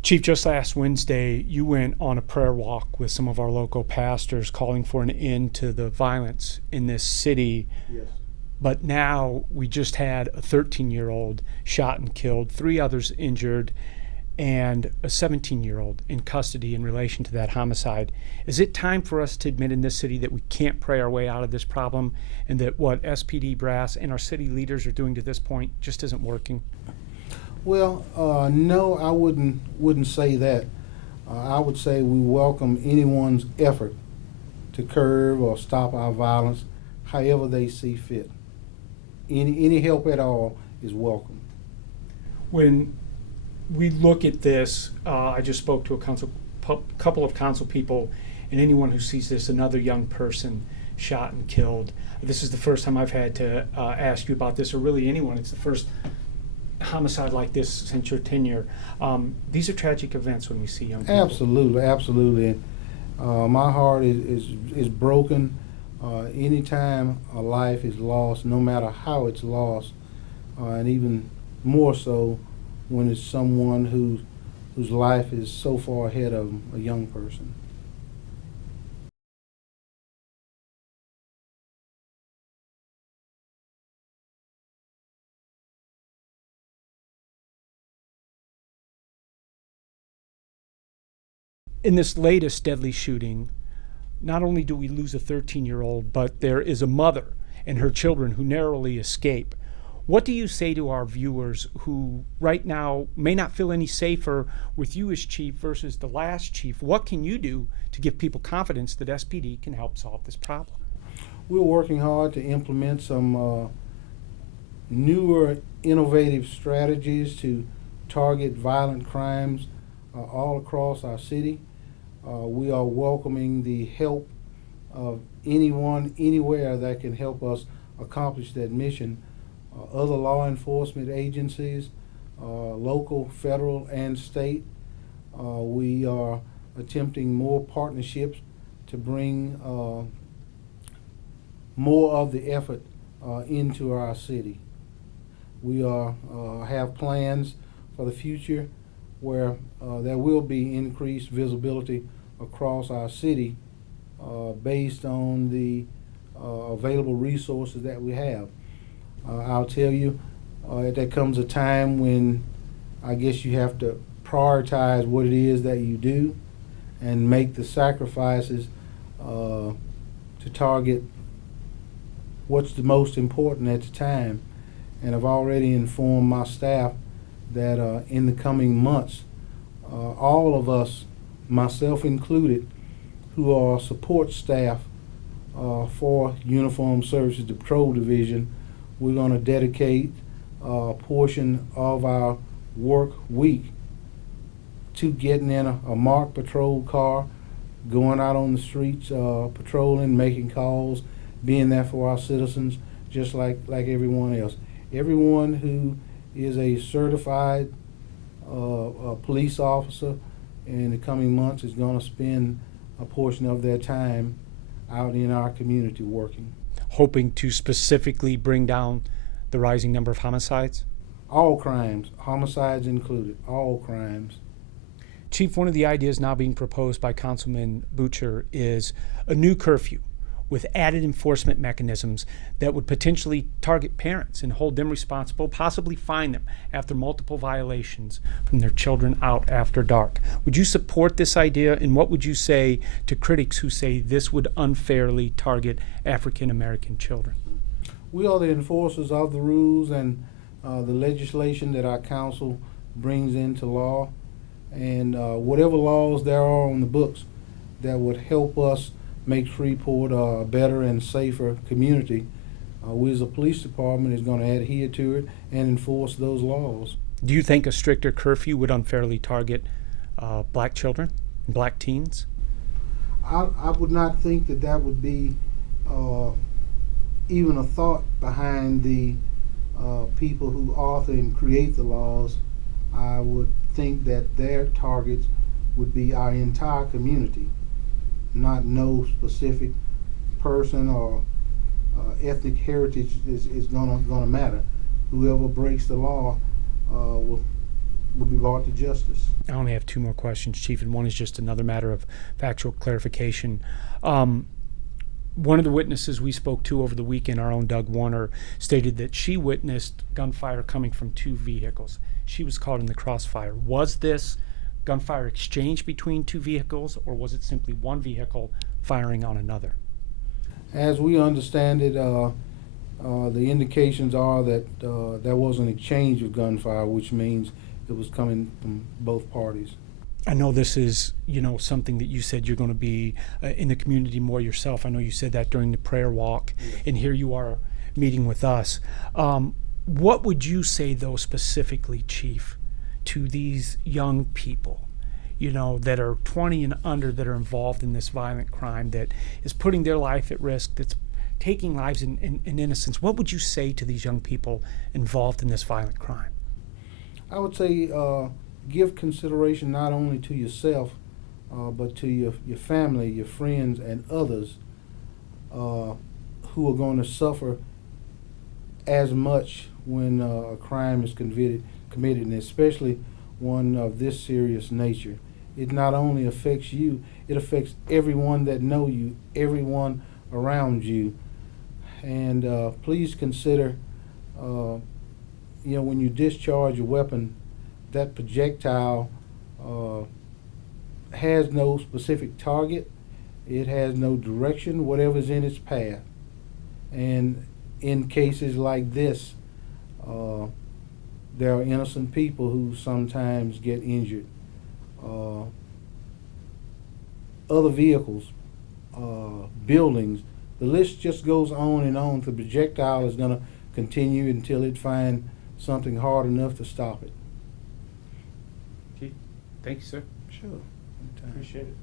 Chief, just last Wednesday, you went on a prayer walk with some of our local pastors calling for an end to the violence in this city. Yes. But now we just had a 13-year-old shot and killed, three others injured, and a 17-year-old in custody in relation to that homicide. Is it time for us to admit in this city that we can't pray our way out of this problem and that what SPD brass and our city leaders are doing to this point just isn't working? Well, no, I wouldn't say that. I would say we welcome anyone's effort to curb or stop our violence, however they see fit. Any help at all is welcome. When we look at this, I just spoke to a couple of council people, and anyone who sees this, another young person shot and killed. This is the first time I've had to ask you about this, or really anyone. It's the first homicide like this since your tenure. These are tragic events when we see young people. Absolutely, absolutely. My heart is broken. Anytime a life is lost, no matter how it's lost, and even more so when it's someone whose life is so far ahead of a young person. In this latest deadly shooting, not only do we lose a 13-year-old, but there is a mother and her children who narrowly escape. What do you say to our viewers who right now may not feel any safer with you as chief versus the last chief? What can you do to give people confidence that SPD can help solve this problem? We're working hard to implement some newer, innovative strategies to target violent crimes all across our city. We are welcoming the help of anyone, anywhere that can help us accomplish that mission. Other law enforcement agencies, local, federal, and state. We are attempting more partnerships to bring more of the effort into our city. We have plans for the future where there will be increased visibility across our city based on the available resources that we have. I'll tell you, there comes a time when I guess you have to prioritize what it is that you do and make the sacrifices to target what's the most important at the time. And I've already informed my staff that in the coming months, all of us, myself included, who are support staff for Uniformed Services, the Patrol Division, we're going to dedicate a portion of our work week to getting in a marked patrol car, going out on the streets, patrolling, making calls, being there for our citizens, just like everyone else. Everyone who is a certified police officer in the coming months is going to spend a portion of their time out in our community working. Hoping to specifically bring down the rising number of homicides? All crimes, homicides included, all crimes. Chief, one of the ideas now being proposed by Councilman Butcher is a new curfew with added enforcement mechanisms that would potentially target parents and hold them responsible, possibly fine them after multiple violations from their children out after dark. Would you support this idea, and what would you say to critics who say this would unfairly target African American children? We are the enforcers of the rules and the legislation that our council brings into law, and whatever laws there are on the books that would help us make Shreveport a better and safer community, we as a police department is going to adhere to it and enforce those laws. Do you think a stricter curfew would unfairly target black children and black teens? I would not think that would be even a thought behind the people who author and create the laws. I would think that their targets would be our entire community, not no specific person or ethnic heritage is gonna matter. Whoever breaks the law will will be brought to justice. I only have two more questions, Chief, and one is just another matter of factual clarification. One of the witnesses we spoke to over the weekend, our own Doug Warner, stated that she witnessed gunfire coming from two vehicles. She was caught in the crossfire. Was this gunfire exchange between two vehicles, or was it simply one vehicle firing on another? As we understand it, the indications are that there was an exchange of gunfire, which means it was coming from both parties. I know this is, something that you said you're going to be in the community more yourself. I know you said that during the prayer walk, and here you are meeting with us. What would you say, though, specifically, Chief, to these young people, that are 20 and under, that are involved in this violent crime that is putting their life at risk, that's taking lives in innocence? What would you say to these young people involved in this violent crime? I would say give consideration not only to yourself, but to your family, your friends, and others who are going to suffer as much when a crime is committed, and especially one of this serious nature. It not only affects you, it affects everyone that know you, everyone around you. And please consider, when you discharge a weapon, that projectile has no specific target. It has no direction, whatever's in its path. And in cases like this, there are innocent people who sometimes get injured. Other vehicles, buildings, the list just goes on and on. The projectile is going to continue until it finds something hard enough to stop it. Thank you, sir. Sure. Anytime. Appreciate it.